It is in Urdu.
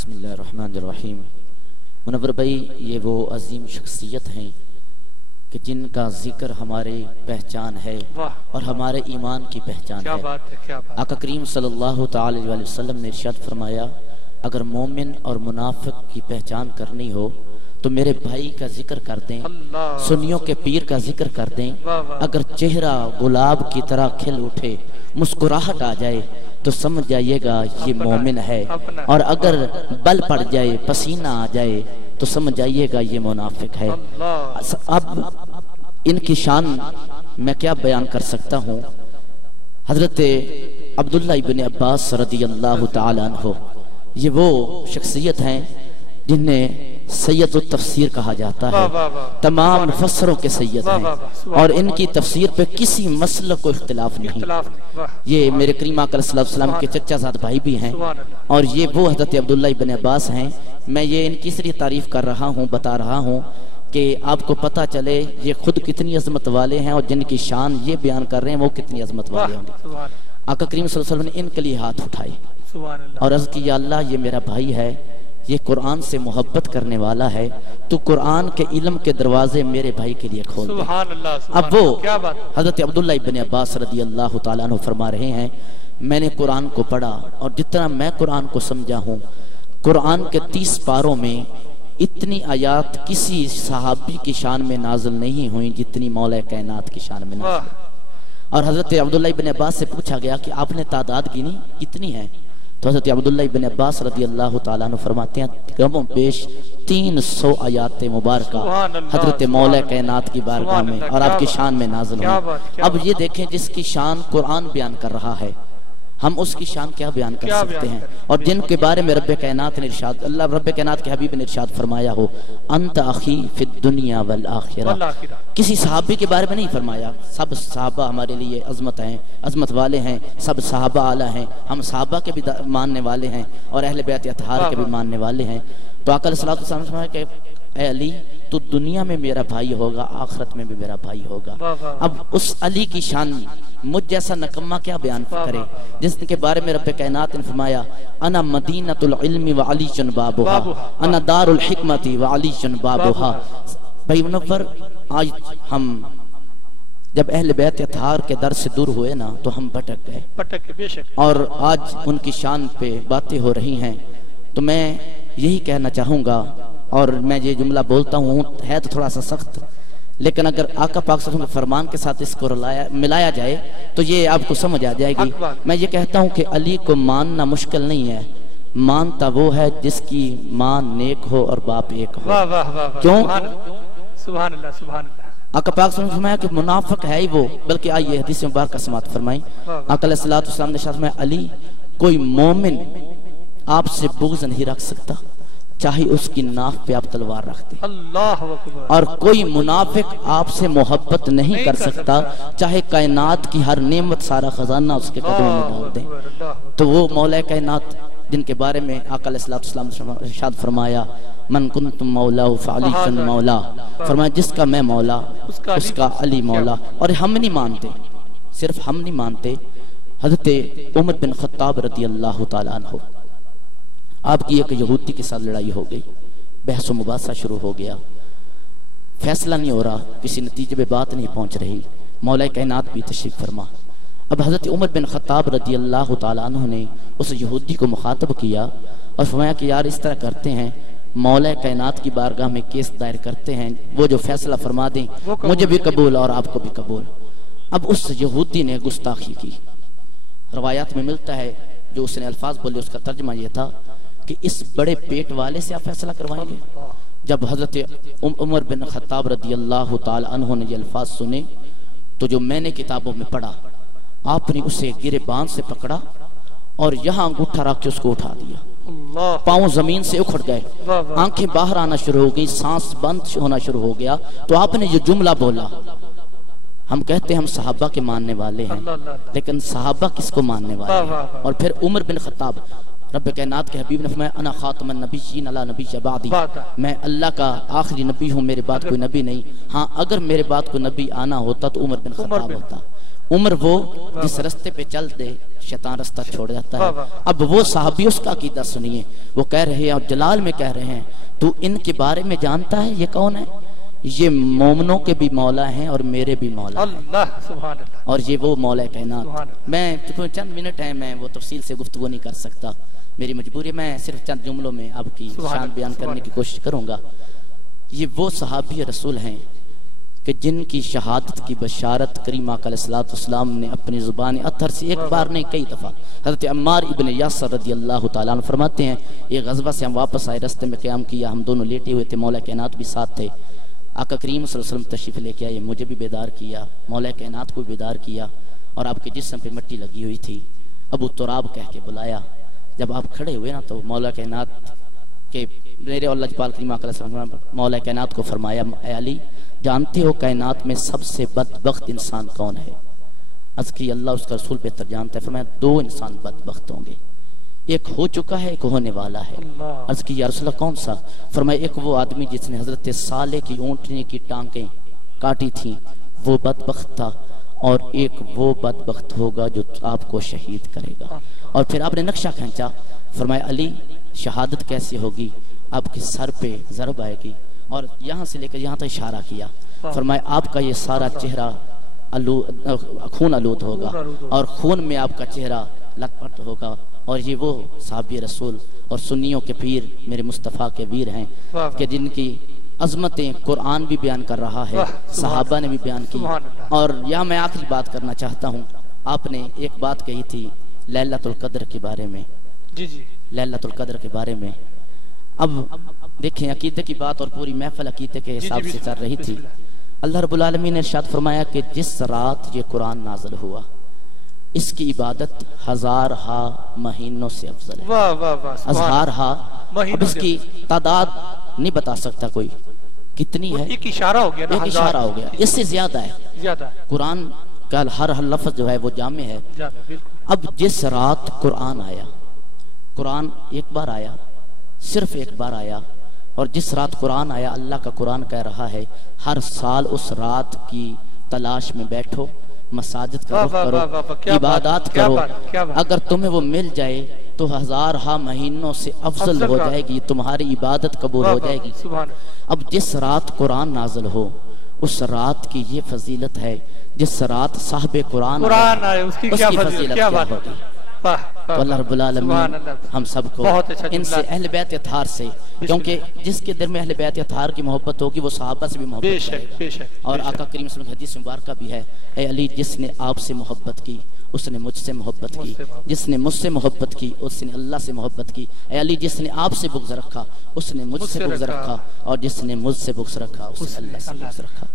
بسم اللہ الرحمن الرحیم۔ منور بھائی، یہ وہ عظیم شخصیت ہیں کہ جن کا ذکر ہمارے پہچان ہے اور ہمارے ایمان کی پہچان ہے۔ آقا کریم صلی اللہ تعالی علیہ وسلم نے ارشاد فرمایا، اگر مومن اور منافق کی پہچان کرنی ہو تو میرے بھائی کا ذکر کر دیں، سنیوں کے پیر کا ذکر کر دیں۔ اگر چہرہ گلاب کی طرح کھل اٹھے، مسکراہٹ آ جائے تو سمجھ جائیے گا یہ مومن ہے، اور اگر بل پڑ جائے، پسینہ آ جائے تو سمجھ جائیے گا یہ منافق ہے۔ اب ان کی شان میں کیا بیان کر سکتا ہوں۔ حضرت عبداللہ ابن عباس رضی اللہ تعالیٰ عنہ، یہ وہ شخصیت ہیں جنہیں سید التفسیر کہا جاتا ہے، تمام مفسروں کے سید ہیں، اور ان کی تفسیر پہ کسی مسئلہ کو اختلاف نہیں۔ یہ میرے کریم آقا صلی اللہ علیہ وسلم کے چچا زاد بھائی بھی ہیں، اور یہ وہ حضرت عبداللہ ابن عباس ہیں۔ میں یہ ان کی اس لیے تعریف کر رہا ہوں، بتا رہا ہوں کہ آپ کو پتہ چلے یہ خود کتنی عظمت والے ہیں، اور جن کی شان یہ بیان کر رہے ہیں وہ کتنی عظمت والے ہوں گے۔ آقا کریم صلی اللہ علیہ وسلم نے ان کے لیے ہاتھ اٹھائے اور عرض کی، یا اللہ یہ میرا بھائی ہے، یہ قرآن سے محبت کرنے والا ہے، تو قرآن کے علم کے دروازے میرے بھائی کے لیے کھول دے۔ اب وہ حضرت عبداللہ ابن عباس رضی اللہ تعالیٰ عنہ فرما رہے ہیں، میں نے قرآن کو پڑھا اور جتنا میں قرآن کو سمجھا ہوں، قرآن کے 30 پاروں میں اتنی آیات کسی صحابی کی شان میں نازل نہیں ہوئی جتنی مولا کائنات کی شان میں نازل ہوئی۔ اور حضرت عبداللہ ابن عباس سے پوچھا گیا کہ آپ نے تعداد گنی کتنی ہے؟ تو حضرت عبداللہ ابن عباس رضی اللہ تعالیٰ عنہ فرماتے ہیں، کم و بیش 300 آیات مبارکہ حضرت مولا کائنات کی بارگاہ میں اور آپ کی شان میں نازل ہوئی۔ اب یہ دیکھیں، جس کی شان قرآن بیان کر رہا ہے، ہم اس کی شان کیا بیان کر سکتے ہیں؟ اور جن کے بارے میں رب کائنات نے ارشاد، اللہ رب کائنات کے حبیب نے ارشاد فرمایا ہو، انت اخی فی الدنیا والآخرہ، کسی صحابی کے بارے میں نہیں فرمایا۔ سب صحابہ ہمارے لیے عظمت ہیں، عظمت والے ہیں، سب صحابہ اعلیٰ ہیں، ہم صحابہ کے بھی ماننے والے ہیں اور اہل بیت اطہار کے بھی ماننے والے ہیں۔ تو آقا صلی اللہ علیہ وسلم نے فرمایا کہ اے علی، تو دنیا میں میرا بھائی ہوگا، آخرت میں بھی میرا بھائی ہوگا۔ اب اس علی کی شان مجھ جیسا نکمہ کیا بیان کرے، جس کے بارے میں رب کائنات نے فرمایا، انا مدینۃ العلم وعلی بابھا، انا دار الحکمت وعلی بابھا۔ بھائی منور، آج ہم جب اہل بیت اطہار کے در سے دور ہوئے نا تو ہم بھٹک گئے، اور آج ان کی شان پہ باتیں ہو رہی ہیں۔ تو میں یہی کہنا چاہوں گا، اور میں یہ جملہ بولتا ہوں ہے تو تھوڑا سا سخت، لیکن اگر آقا پاک صلی اللہ علیہ وسلم کے فرمان کے ساتھ اس کو ملایا جائے تو یہ آپ کو سمجھ آ جائے گی۔ میں یہ کہتا ہوں کہ علی کو ماننا مشکل نہیں ہے، مانتا وہ ہے جس کی ماں نیک ہو اور باپ ایک ہو۔ کیوں؟ سبحان اللہ، سبحان اللہ۔ آقا پاک صلی اللہ علیہ وسلم نے فرمایا کہ منافق ہے ہی وہ، بلکہ آئیے حدیث مبارکہ سماعت فرمائیں۔ آقا علیہ السلام نے فرمایا، علی، کوئی مومن آپ سے بغض نہیں رکھ سکتا چاہے اس کی ناف پہ آپ تلوار رکھ دیں، اور کوئی منافق آپ سے محبت نہیں کر سکتا چاہے کائنات کی ہر نعمت سارا خزانہ اس کے قدموں میں ڈال دیں۔ تو وہ مولا کائنات جن کے بارے میں آقا علیہ السلام نے ارشاد فرمایا، من کنتم مولا فعلی مولا، فرمایا جس کا میں مولا اس کا علی مولا۔ اور ہم نہیں مانتے، صرف ہم نہیں مانتے، حضرت عمر بن خطاب رضی اللہ تعالیٰ عنہ، آپ کی ایک یہودی کے ساتھ لڑائی ہو گئی، بحث و مباحثہ شروع ہو گیا، فیصلہ نہیں ہو رہا، کسی نتیجے پہ بات نہیں پہنچ رہی، مولا کائنات بھی تشریف فرما۔ اب حضرت عمر بن خطاب رضی اللہ تعالیٰ عنہ نے اس یہودی کو مخاطب کیا اور فرمایا کہ یار اس طرح کرتے ہیں، مولا کائنات کی بارگاہ میں کیس دائر کرتے ہیں، وہ جو فیصلہ فرما دیں مجھے بھی قبول اور آپ کو بھی قبول۔ اب اس یہودی نے گستاخی کی، روایات میں ملتا ہے جو اس نے الفاظ بولے اس کا ترجمہ یہ تھا کہ اس بڑے پیٹ والے سے آپ فیصلہ کروائیں گے؟ جب حضرت عمر بن خطاب رضی اللہ تعالی عنہ نے یہ الفاظ سنے تو جو میں نے کتابوں میں پڑھا، آپ نے اسے گریبان سے پکڑا اور یہاں انگوٹھا رکھ کے اس کو اٹھا دیا، پاؤں زمین سے اکھڑ گئے، آنکھیں باہر آنا شروع ہو گئی، سانس بند ہونا شروع ہو گیا۔ تو آپ نے یہ جملہ بولا، ہم کہتے ہیں ہم صحابہ کے ماننے والے ہیں، لیکن صحابہ کس کو ماننے والے ہیں؟ اور پھر عمر بن خطاب، رب کائنات کے حبیب نے فرمایا، انا خاتم النبیین لا نبی بعدی، میں اللہ کا آخری نبی ہوں، میرے بعد کوئی نبی نہیں۔ ہاں اگر میرے بعد کوئی نبی آنا ہوتا تو عمر بن خطاب ہوتا۔ عمر وہ جس رستے پہ چل دے شیطان رستہ چھوڑ جاتا ہے۔ اب وہ صحابی اس کا عقیدہ سنیے، وہ کہہ رہے ہیں اور جلال میں کہہ رہے ہیں تو ان کے بارے میں جانتا ہے یہ کون ہے؟ یہ مومنوں کے بھی مولا ہیں اور میرے بھی مولا ہیں، اللہ سبحان اللہ، اور یہ وہ مولا کائنات۔ میں چند منٹ ہیں، میں وہ تفصیل سے گفتگو نہیں کر سکتا، میری مجبوری، میں صرف چند جملوں میں آپ کی شان بیان کرنے کی کوشش کروں گا۔ یہ وہ صحابی رسول ہیں کہ جن کی شہادت کی بشارت کریم آقا علیہ السلام نے اپنی زبان اطہر سے ایک بار نہیں کئی دفعہ۔ حضرت عمار ابن یاسر رضی اللہ تعالیٰ عنہ فرماتے ہیں ایک غزوہ سے ہم واپس آئے، رستے میں قیام کیا، ہم دونوں لیٹے ہوئے تھے، مولا کائنات بھی ساتھ تھے، آقا کریم صلی اللہ علیہ وسلم تشریف لے کے آئے، مجھے بھی بیدار کیا، مولا کائنات کو بیدار کیا، اور آپ کے جسم پہ مٹی لگی ہوئی تھی، ابو تراب کہہ کے بلایا۔ جب آپ کھڑے ہوئے نا تو مولا کائنات کے میرے اور لجپال کریم آقا علیہ السلام مولا کائنات کو فرمایا، اے علی جانتے ہو کائنات میں سب سے بدبخت انسان کون ہے؟ عرض کی اللہ اس کا رسول بہتر جانتا ہے۔ فرمایا دو انسان بدبخت ہوں گے، ایک ہو چکا ہے، ایک ہونے والا ہے۔ عرض کی یا رسول اللہ کون سا؟ فرمایا ایک وہ آدمی جس نے حضرت صالح کی اونٹنی کی ٹانکیں کاٹی تھیں، وہ بدبخت تھا، اور ایک وہ بدبخت ہوگا جو آپ کو شہید کرے گا۔ اور پھر آپ نے نقشہ کھینچا، فرمایا علی شہادت کیسی ہوگی؟ آپ کے سر پہ ضرب آئے گی، اور یہاں سے لے کر یہاں تک اشارہ کیا، فرمایا آپ کا یہ سارا چہرہ خون آلود ہوگا، اور خون میں آپ کا چہرہ لت پت ہوگا، اور یہ وہ صحابی رسول اور سنیوں کے پیر میرے مصطفیٰ کے ویر ہیں کہ جن کی عظمتیں قرآن بھی بیان کر رہا ہے، صحابہ نے بھی بیان کی۔ اور یہاں میں آخری بات کرنا چاہتا ہوں، آپ نے ایک بات کہی تھی لیلۃ القدر کے بارے میں، لیلۃ القدر کے بارے میں۔ اب دیکھیں عقیدے کی بات اور پوری محفل عقیدے کے حساب سے چل رہی تھی۔ اللہ رب العالمین نے ارشاد فرمایا کہ جس رات یہ قرآن نازل ہوا اس کی عبادت ہزارہا مہینوں سے افضل ہے، ہزارہا، اب اس کی تعداد نہیں بتا سکتا کوئی کتنی ہے، ایک اشارہ ہو گیا، ایک اشارہ ہو گیا، اس سے زیادہ ہے۔ قرآن کا ہر لفظ جو ہے وہ جامع ہے۔ اب جس رات قرآن آیا، قرآن ایک بار آیا، صرف ایک بار آیا، اور جس رات قرآن آیا اللہ کا قرآن کہہ رہا ہے ہر سال اس رات کی تلاش میں بیٹھو، مساجد کا رخ کرو، عبادات کرو، اگر تمہیں وہ مل جائے تو ہزارہا مہینوں سے افضل ہو جائے گی، تمہاری عبادت قبول ہو جائے گی۔ اب جس رات قرآن نازل ہو اس رات کی یہ فضیلت ہے، جس رات صاحب قرآن آئے اس کی فضیلت کیا ہوگی؟ تو اللہ رب العالمین ہم سب کو ان سے اہل بیت اطہار سے، کیونکہ جس کے دل میں اہل بیت اطہار کی محبت ہوگی وہ صحابہ سے بھی محبت کرے گا، اور آقا کریم صلی اللہ علیہ وسلم کی حدیث مبارکہ بھی ہے، اے علی جس نے آپ سے محبت کی اس نے مجھ سے محبت کی، جس نے مجھ سے محبت کی اس نے اللہ سے محبت کی، اے علی جس نے آپ سے بغض رکھا اس نے مجھ سے بغض رکھا، اور جس نے مجھ سے بغض رکھا اس نے اللہ سے بغض رکھا۔